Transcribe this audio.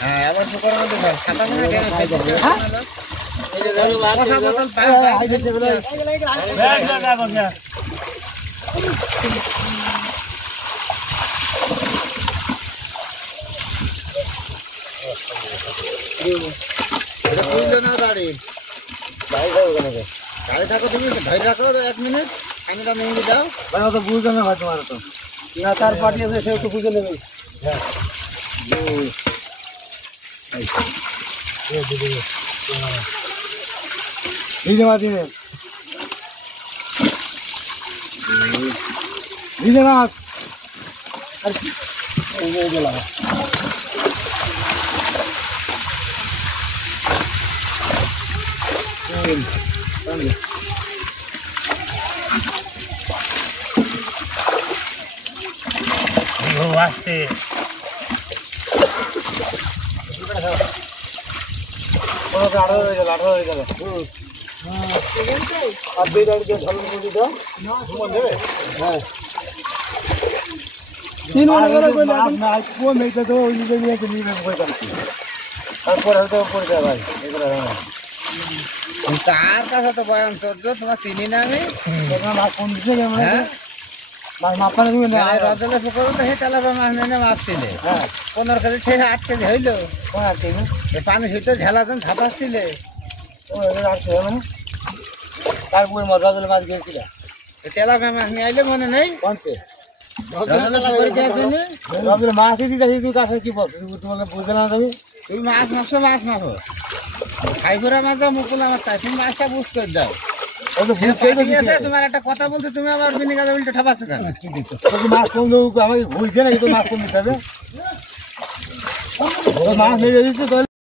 হ্যাঁ আবার শুকরের মধ্যে ঘর খাতা মনে কথা বদল গাড়ি গাড়ি থাকো তুমি ধরে রাখো 1 মিনিট কানিটা নিয়ে যাও ভাই তো বুঝবে না ভাই তোমার তো না তার পার্টি আছে সেও তো বুঝে নেবে হ্যাঁ দিদি মা দিদি দিদি মা এই গেল আসতে আঠারো হয়ে গেল আর দুই দাঁড়িয়ে দিয়ে ঢালুন করে দাও দেবে হ্যাঁ তারপরে হয়তো পড়ে যায় ভাই এগুলো তার কাছে তো বয়ান চোদ্দ তোমার চিনি না আমি মাছ কোন দিচ্ছে মাছ মাপানো দিবে না রজলে শুকর তো হে তেলাপা মাছ নেই মাছ ছিলে হ্যাঁ 15 কেজি 8 কেজি হইল 8 কেজি পানি হইতো ঝেলাতেন থাপাচ্ছিলে ও 8 কেজি মানে তারপরে রজলে মাছ গেছিল তেলাপা মাছ নিয়ে আইলে মনে নেই কোনতে রজলে মাছই দিতে তুই কাছে কি বল তোমাকে বুঝতে না তুমি তুমি মাছ মাখো খাইবরা মাছ মুকুল আমার তাই তুমি মাছটা বুঝ করে দাও তোমার একটা কথা বলতে তুমি আবার বিনিগালে উল্টে ঠাপাচ্ছ কেন মাছ কম আমাকে ভুলছে না কিন্তু মাছ কম দিতে হবে মাছ মেরে দিতে